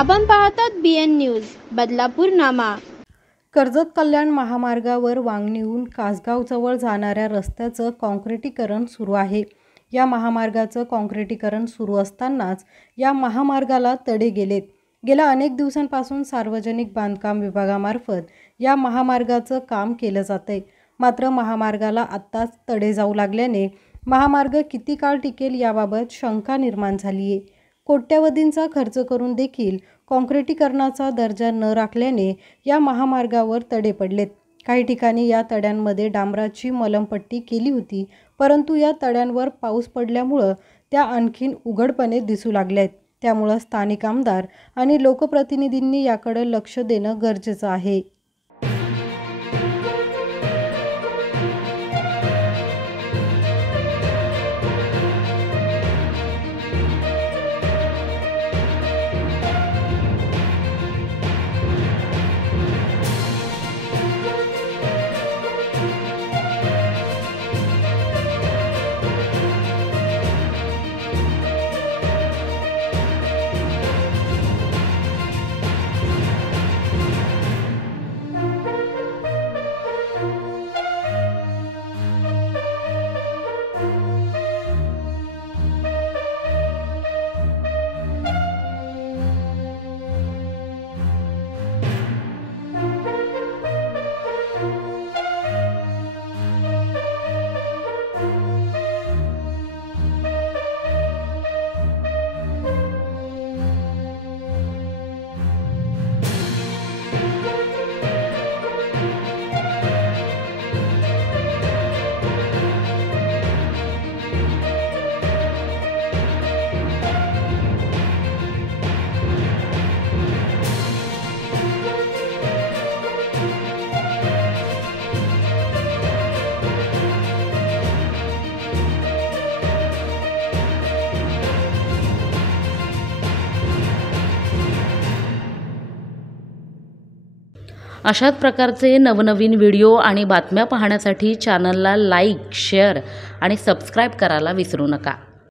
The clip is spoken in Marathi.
आपण पाहतात BN न्यूज बदलापूर नामा। कर्जत कल्याण महामार्गावर वांगणीहून कासगावजवळ जाणाऱ्या रस्त्याचं काँक्रिटीकरण सुरू आहे। या महामार्गाचं काँक्रिटीकरण सुरू असतानाच या महामार्गाला तडे गेलेत। गेल्या अनेक दिवसांपासून सार्वजनिक बांधकाम विभागामार्फत या महामार्गाचं काम केलं जातंय। मात्र महामार्गाला आत्ताच तडे जाऊ लागल्याने महामार्ग किती काळ टिकेल याबाबत शंका निर्माण झाली आहे। कोट्यवधींचा खर्च करून देखील काँक्रिटीकरणाचा दर्जा न राखल्याने या महामार्गावर तडे पडलेत। काही ठिकाणी या तड्यांमध्ये डांबराची मलमपट्टी केली होती, परंतु या तड्यांवर पाऊस पडल्यामुळे त्या आणखीन उघडपणे दिसू लागल्यात। त्यामुळे स्थानिक आमदार आणि लोकप्रतिनिधींनी याकडे लक्ष देणं गरजेचं आहे। अशाच प्रकारचे नवनवीन व्हिडिओ आणि बातम्या पाहण्यासाठी चॅनलला लाईक, शेअर आणि सबस्क्राईब करायला विसरू नका।